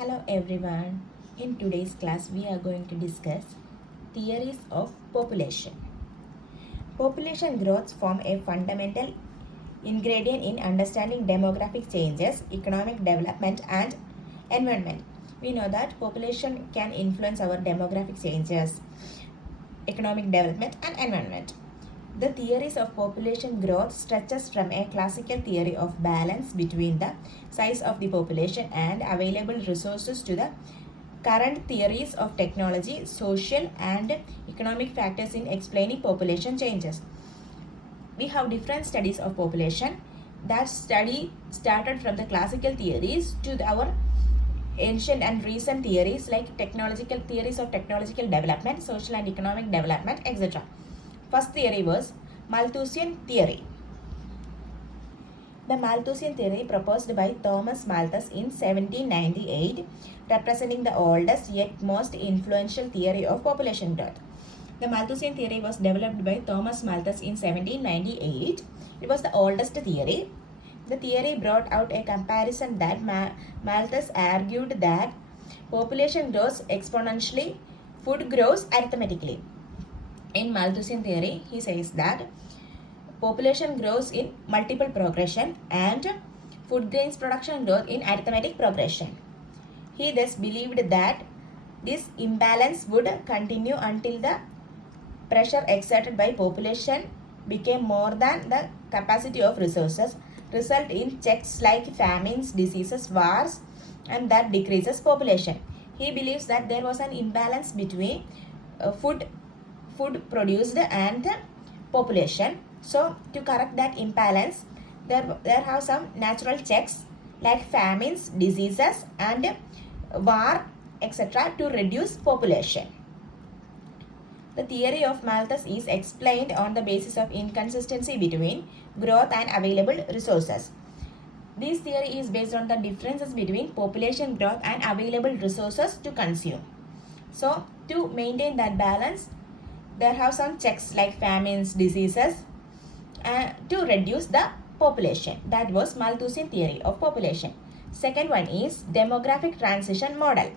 Hello everyone. In today's class we are going to discuss theories of population. Population growths form a fundamental ingredient in understanding demographic changes, economic development and environment. We know that population can influence our demographic changes, economic development and environment. The theories of population growth stretches from a classical theory of balance between the size of the population and available resources to the current theories of technology, social and economic factors in explaining population changes. We have different studies of population. That study started from the classical theories to our ancient and recent theories like technological theories of technological development, social and economic development, etc. First theory was Malthusian theory. The Malthusian theory proposed by Thomas Malthus in 1798, representing the oldest yet most influential theory of population growth. The Malthusian theory was developed by Thomas Malthus in 1798. It was the oldest theory. The theory brought out a comparison that Malthus argued that population grows exponentially, food grows arithmetically. In Malthusian theory, he says that population grows in multiple progression and food grains production grows in arithmetic progression. He thus believed that this imbalance would continue until the pressure exerted by population became more than the capacity of resources, result in checks like famines, diseases, wars, and that decreases population. He believes that there was an imbalance between food produced and the population. So to correct that imbalance, there have some natural checks like famines, diseases and war, etc. to reduce population. The theory of Malthus is explained on the basis of inconsistency between growth and available resources. This theory is based on the differences between population growth and available resources to consume. So to maintain that balance, there have some checks like famines, diseases to reduce the population. That was Malthusian theory of population. Second one is demographic transition model.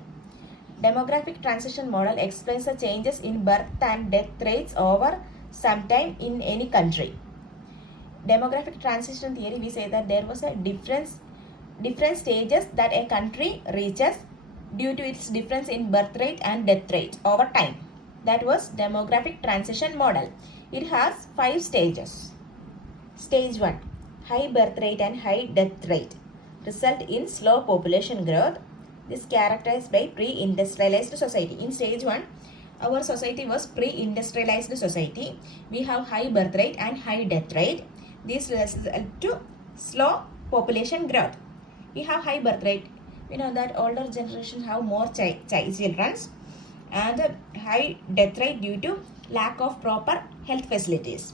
Demographic transition model explains the changes in birth and death rates over some time in any country. Demographic transition theory, we say that there was a different stages that a country reaches due to its difference in birth rate and death rate over time. That was demographic transition model. It has 5 stages. Stage 1. High birth rate and high death rate result in slow population growth. This characterized by pre-industrialized society. In stage 1, our society was pre-industrialized society. We have high birth rate and high death rate. This result to slow population growth. We have high birth rate. We know that older generations have more children and high death rate due to lack of proper health facilities.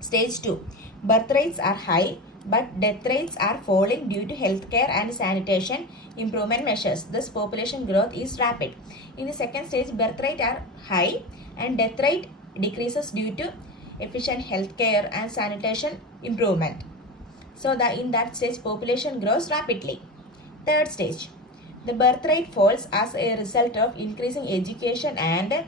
Stage 2. Birth rates are high but death rates are falling due to healthcare and sanitation improvement measures. Thus population growth is rapid. In the second stage, birth rate are high and death rate decreases due to efficient healthcare and sanitation improvement. So in that stage population grows rapidly. Third stage. The birth rate falls as a result of increasing education and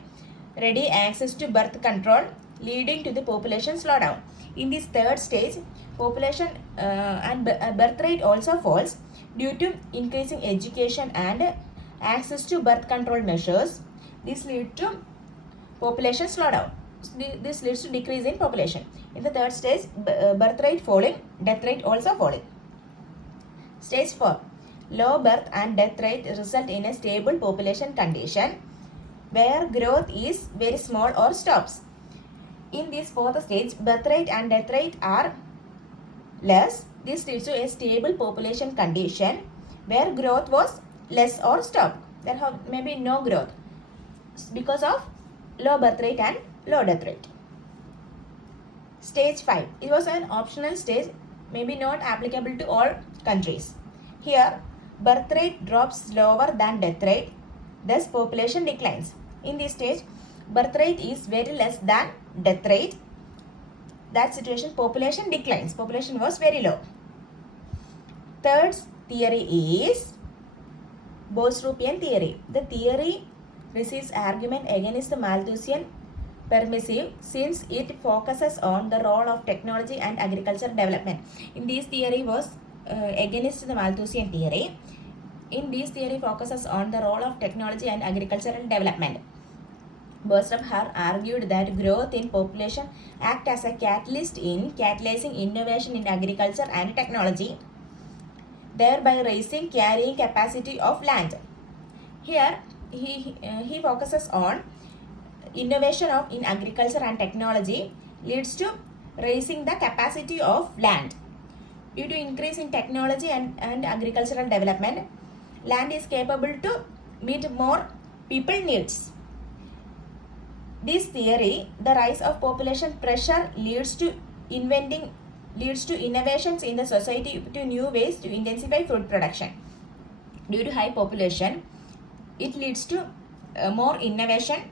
ready access to birth control, leading to the population slowdown. In this third stage, population and birth rate also falls due to increasing education and access to birth control measures. This leads to population slowdown. This leads to decrease in population. In the third stage, birth rate falling, death rate also falling. Stage 4. Low birth and death rate result in a stable population condition where growth is very small or stops. In this fourth stage, birth rate and death rate are less. This leads to a stable population condition where growth was less or stopped. There have maybe no growth because of low birth rate and low death rate. Stage 5. It was an optional stage, maybe not applicable to all countries. Here, birth rate drops slower than death rate, thus population declines. In this stage, birth rate is very less than death rate. That situation, population declines. Population was very low. Third theory is Bostrupian theory. The theory receives argument against the Malthusian permissive since it focuses on the role of technology and agricultural development. In this theory was against the Malthusian theory. In this theory focuses on the role of technology and agricultural development. Bostrup have argued that growth in population act as a catalyst in catalyzing innovation in agriculture and technology, thereby raising carrying capacity of land. Here he focuses on innovation in agriculture and technology leads to raising the capacity of land. Due to increase in technology and agricultural development, land is capable to meet more people needs. This theory, the rise of population pressure leads to innovations in the society to new ways to intensify food production. Due to high population, it leads to more innovation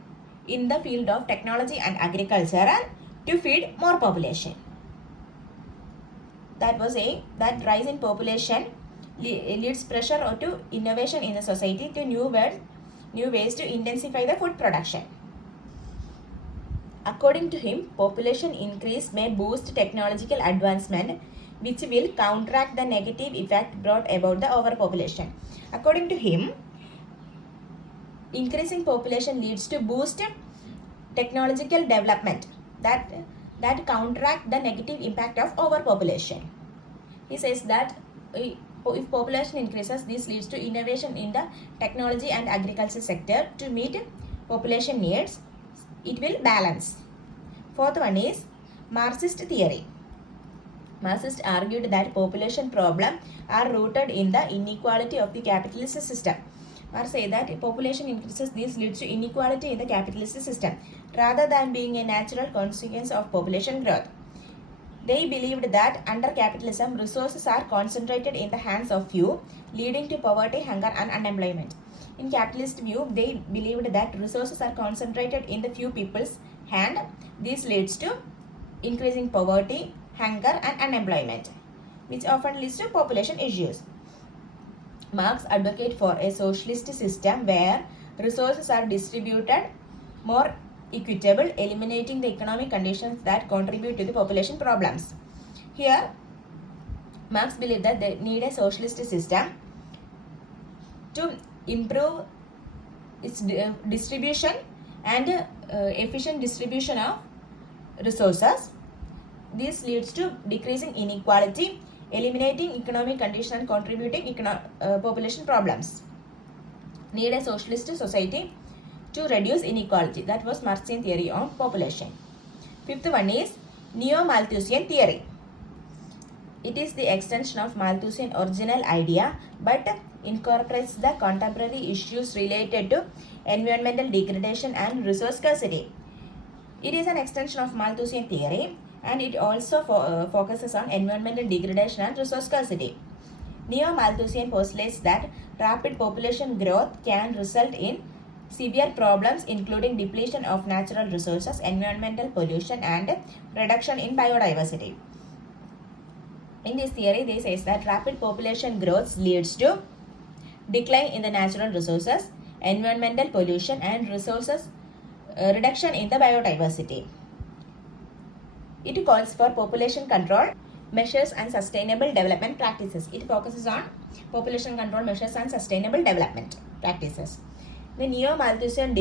in the field of technology and agriculture to feed more population. That was that rise in population leads pressure to innovation in the society to new ways to intensify the food production. According to him, population increase may boost technological advancement which will counteract the negative effect brought about the overpopulation. According to him, increasing population leads to boost technological development that counteract the negative impact of overpopulation. He says that if population increases, this leads to innovation in the technology and agriculture sector to meet population needs. It will balance. Fourth one is Marxist theory. Marxists argued that population problems are rooted in the inequality of the capitalist system. Marx say that population increases, this leads to inequality in the capitalist system rather than being a natural consequence of population growth. They believed that under capitalism, resources are concentrated in the hands of few, leading to poverty, hunger and unemployment. In capitalist view, they believed that resources are concentrated in the few people's hand. This leads to increasing poverty, hunger and unemployment, which often leads to population issues. Marx advocated for a socialist system where resources are distributed more equitable, eliminating the economic conditions that contribute to the population problems. Here, Marx believed that they need a socialist system to improve its distribution and efficient distribution of resources. This leads to decreasing inequality, eliminating economic conditions and contributing population problems. Need a socialist society to reduce inequality. That was Marxian theory on population. Fifth one is Neo-Malthusian theory. It is the extension of Malthusian original idea but incorporates the contemporary issues related to environmental degradation and resource scarcity. It is an extension of Malthusian theory and it also focuses on environmental degradation and resource scarcity. Neo-Malthusian postulates that rapid population growth can result in severe problems including depletion of natural resources, environmental pollution and reduction in biodiversity. In this theory, they say that rapid population growth leads to decline in the natural resources, environmental pollution and resources reduction in the biodiversity. It calls for population control measures and sustainable development practices. It focuses on population control measures and sustainable development practices. The Neo-Malthusian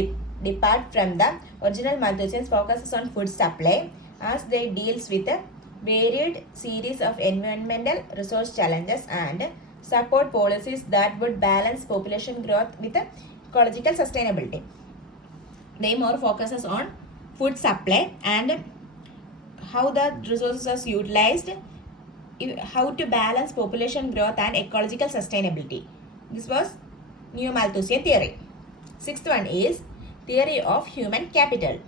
depart from the original Malthusians focuses on food supply as they deals with a varied series of environmental resource challenges and support policies that would balance population growth with ecological sustainability. They more focuses on food supply and how the resources are utilized, how to balance population growth and ecological sustainability. This was Neo-Malthusian theory. Sixth one is theory of human capital.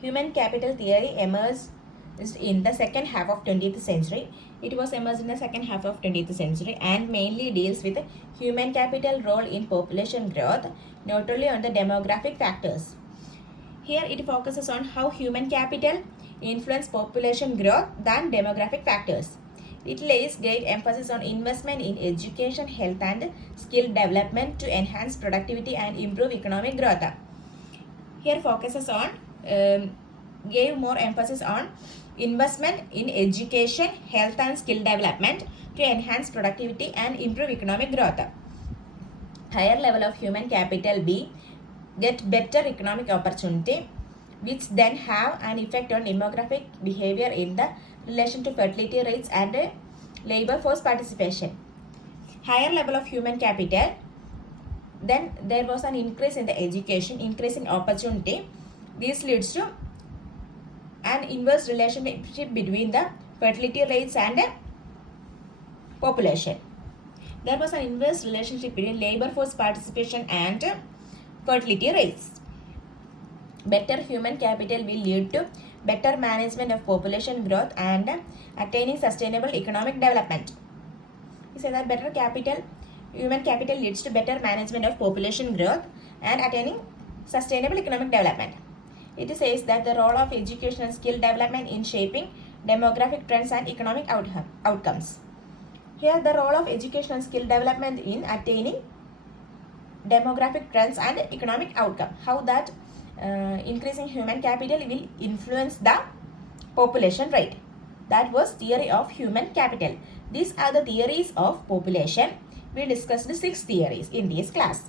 Human capital theory emerged in the second half of 20th century. It was emerged in the second half of 20th century and mainly deals with human capital role in population growth, not only on the demographic factors. Here it focuses on how human capital influence population growth than demographic factors. It lays great emphasis on investment in education, health and skill development to enhance productivity and improve economic growth. Here focuses on, gave more emphasis on investment in education, health and skill development to enhance productivity and improve economic growth. Higher level of human capital B, get better economic opportunity, which then have an effect on demographic behavior in the relation to fertility rates and labor force participation. Higher level of human capital, then there was an increase in the education, increase in opportunity. This leads to an inverse relationship between the fertility rates and population. There was an inverse relationship between labor force participation and fertility rates. Better human capital will lead to better management of population growth and attaining sustainable economic development. We say that better human capital leads to better management of population growth and attaining sustainable economic development. It says that the role of education and skill development in shaping demographic trends and economic outcomes. Here the role of education and skill development in attaining demographic trends and economic outcome. How that increasing human capital will influence the population rate. That was theory of human capital. These are the theories of population. We discussed 6 theories in this class.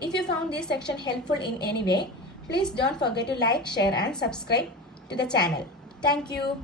If you found this section helpful in any way, please don't forget to like, share and subscribe to the channel. Thank you.